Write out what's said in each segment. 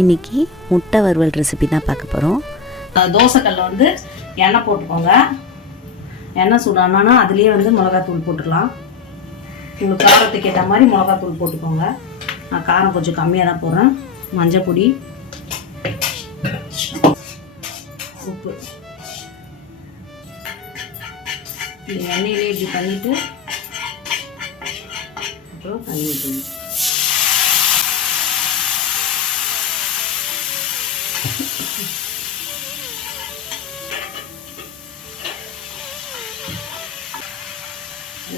இன்றைக்கி முட்டை வறுவல் ரெசிபி தான் பார்க்க போகிறோம். தோசைக்கல்ல வந்து எண்ணெய் போட்டுக்கோங்க. எண்ணெய் சூடானா அதுலேயே வந்து மிளகாத்தூள் போட்டுக்கலாம். உங்களுக்கு காரத்துக்கு ஏற்ற மாதிரி மிளகாத்தூள் போட்டுக்கோங்க. நான் காரம் கொஞ்சம் கம்மியாக தான் போடுறேன். மஞ்சள் பொடி, உப்பு, இந்த எண்ணெயிலே இப்படி பண்ணிவிட்டு அப்புறம் தண்ணி ஊற்றணும்.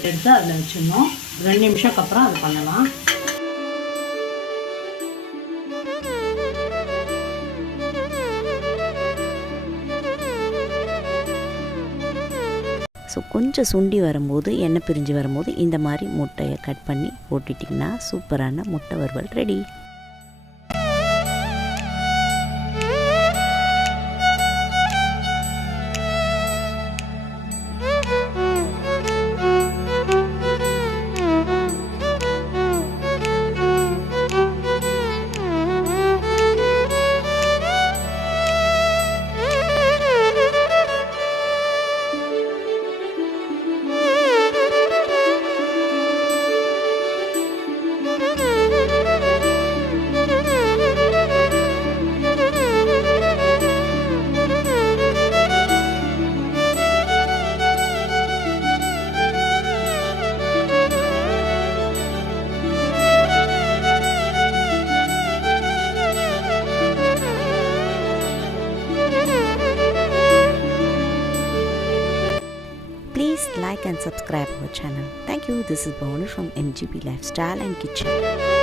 எடுத்து அதில் வச்சிடணும். 2 நிமிஷத்துக்கு அப்புறம் அதை பண்ணலாம். ஸோ கொஞ்சம் சுண்டி வரும்போது, எண்ணெய் பிரிஞ்சு வரும்போது இந்த மாதிரி முட்டையை கட் பண்ணி போட்டுட்டிங்கன்னா சூப்பரான முட்டை வறுவல் ready. Please like and subscribe our channel. Thank you. This is Bhavani from MGP Lifestyle and Kitchen.